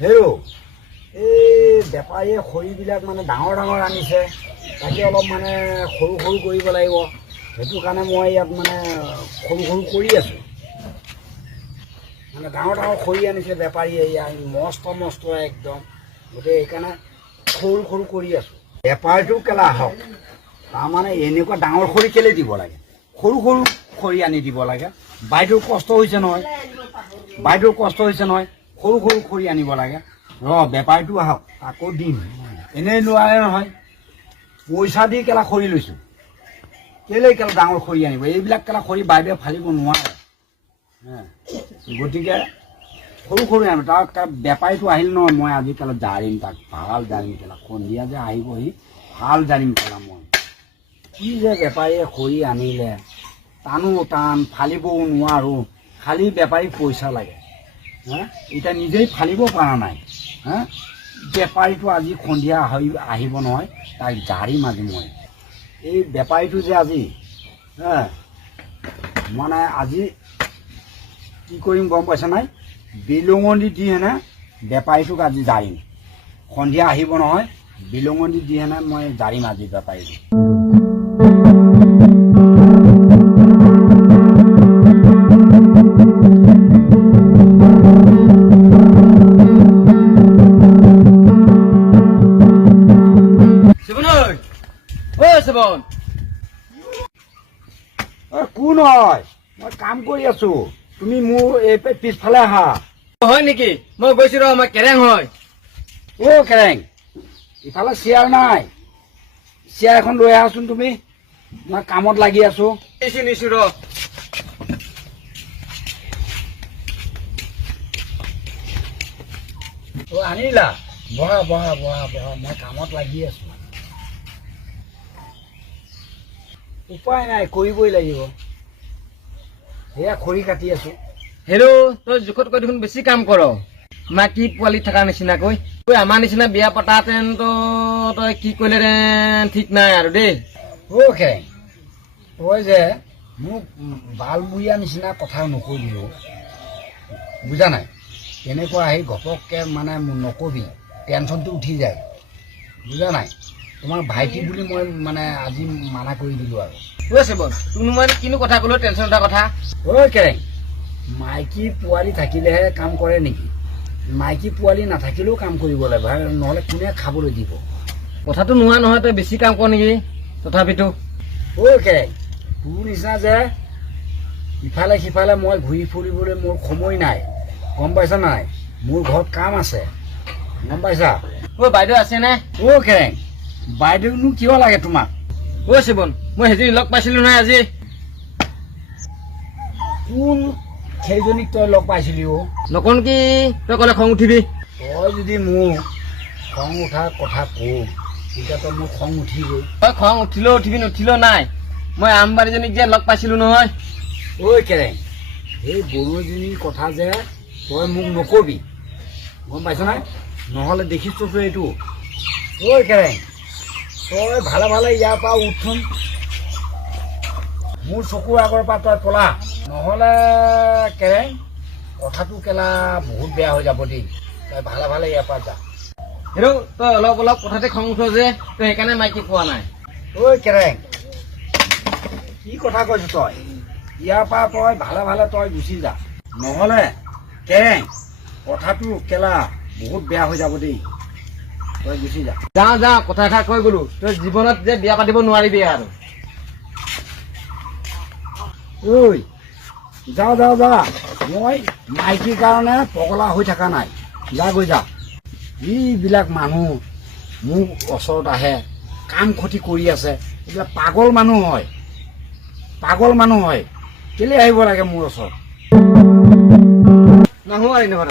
হেৰৌ এই বেপাৰীয়ে খৰিবিলাক মানে ডাঙৰ ডাঙৰ আনিছে, তাকে অলপ মানে সৰু সৰু কৰিব লাগিব। সেইটো কাৰণে মই ইয়াত মানে সৰু সৰু কৰি আছোঁ। মানে ডাঙৰ ডাঙৰ খৰি আনিছে বেপাৰীয়ে, ইয়াৰ মস্ত মস্ত একদম। গতিকে সেইকাৰণে সৰু সৰু কৰি আছোঁ। বেপাৰীটো কেলা আহক, তাৰমানে এনেকুৱা ডাঙৰ খৰি কেলৈ দিব লাগে, সৰু সৰু খৰি আনি দিব লাগে। বাইদেউৰ কষ্ট হৈছে নহয়, সৰু সৰু খৰি আনিব লাগে। বেপাৰীটো আহক, আকৌ দিম। এনেই নোৱাৰে নহয়, পইচা দি কেলা খৰি লৈছোঁ। কেলৈ কেলা ডাঙৰ খৰি আনিব, এইবিলাক কেলা খৰি বাইদেৱে ফালিব নোৱাৰে। গতিকে সৰু সৰু আনিব। তাৰ বেপাৰীটো আহিল নহয়, মই আজি কেলা জাৰিম তাক, ভাল জাৰিম কেলা। সন্ধিয়া যে আহিবহি, ভাল জাৰিম কেলা মই। কি যে বেপাৰীয়ে খৰি আনিলে, টানো টান, ফালিবও নোৱাৰোঁ, খালি বেপাৰীক পইচা লাগে। এতিয়া নিজেই ফালিব পৰা নাই। বেপাৰীটো আজি সন্ধিয়া আহিব নহয়, তাক জাৰিম আজি মই। এই বেপাৰীটো যে আজি মানে আজি কি কৰিম গম পাইছা নাই, বিলঙনি দি হেনে বেপাৰীটোক আজি জাৰিম। সন্ধিয়া আহিব নহয়, বিলঙনি দি হেনে মই জাৰিম আজি বেপাৰীটোক। কোন হয়? মই কাম কৰি আছো, তুমি মোৰ এই পিছফালে আহা। হয় নেকি? মই গৈছো ৰ, মই কেৰেং হয়। কেৰেং, ইফালে চেয়াৰ নাই, চেয়াৰ এখন লৈ আহাচোন তুমি, মই কামত লাগি আছো। নিছো ৰ। আনিলা? বহা বহা বহা বহা, মই কামত লাগি আছো। উপায় নাই, কৰিবই লাগিব। সেয়া খৰি কাটি আছো। হেৰৌ, তই জোখতকৈ দেখোন বেছি কাম কৰ, মাইকী পোৱালি থকা নিচিনাকৈ। আমাৰ নিচিনা বিয়া পতাহেঁতেন তই কি কৰিলেহেঁতেন ঠিক নাই আৰু দেই। খেৰেং, তই যে মোক বালমূৰীয়া নিচিনা কথা নকবি, বুজা নাই? তেনেকুৱা আহি ঘপককৈ মানে নকবি, টেনশ্যনটো উঠি যায়, বুজা নাই? তোমাৰ ভাইটি বুলি মই মানে আজি মানা কৰি দিলোঁ আৰু। তোৰনো মই কিনো কথা ক'লো, টেনশ্যন এটা কথা। কেৰেং, মাইকী পোৱালি থাকিলেহে কাম কৰে নেকি? মাইকী পোৱালি নাথাকিলেও কাম কৰিব লাগিব, নহ'লে কোনে খাবলৈ দিব? কথাটো নোহোৱা নহয়, তই বেছি কাম কৰ নেকি তথাপিতো। কেৰেং, তোৰ নিচিনা যে ইফালে সিফালে মই ঘূৰি ফুৰিবলৈ মোৰ সময় নাই, গম পাইছা নাই? মোৰ ঘৰত কাম আছে, গম পাইছা? বাইদেউ আছেনে? কেৰেং, বাইদেউনো কিয় লাগে তোমাক? শিৱন, মই সেইজনী লগ পাইছিলো নহয় আজি। কোন সেইজনীক তই লগ পাইছিলি? নকওঁ কি তই ক'লে খং উঠিবি। তই যদি মোক খং উঠাৰ কথা কওঁ, তেতিয়া তই মোক খং উঠিবই। তই খং উঠিলেও উঠিবি, নুঠিলেও নাই। মই আমবাৰীজনীক যে লগ পাইছিলো নহয়। কেৰেং, সেই গৰুজনীৰ কথা যে তই মোক নকবি, গম পাইছ নাই? নহ'লে দেখিছ তই এইটো। কেৰেং, তই ভালে ভালে ইয়াৰ পৰা উঠচোন, মোৰ চকুৰ আগৰ পৰা তই পলা, নহ'লে কেৰেং কথাটো কেলা বহুত বেয়া হৈ যাব দেই। তই ভালে ভালে ইয়াৰ পৰা যা। হেৰৌ, তই অলপ অলপ কথাতে খং উঠ যে, তই সেইকাৰণে মাইকী পোৱা নাই। কেৰেং, কি কথা কৈছ তই? ইয়াৰ পৰা তই ভালে ভালে তই গুচি যা, নহ'লে কেৰেং কথাটো কেলা বহুত বেয়া হৈ যাব দেই। তই গুচি যা। যাওঁ কথা এষাৰ কৈ গলো, তই জীৱনত যে বিয়া পাতিব নোৱাৰিবি আৰু। যা, মই মাইকীৰ কাৰণে পগলা হৈ থকা নাই, যা গৈ যা। যিবিলাক মানুহ মোৰ ওচৰত আহে, কাম ক্ষতি কৰি আছে, এইবিলাক পাগল মানুহ হয়, কেলৈ আহিব লাগে মোৰ ওচৰত? নাহো আৰু এনেকুৱা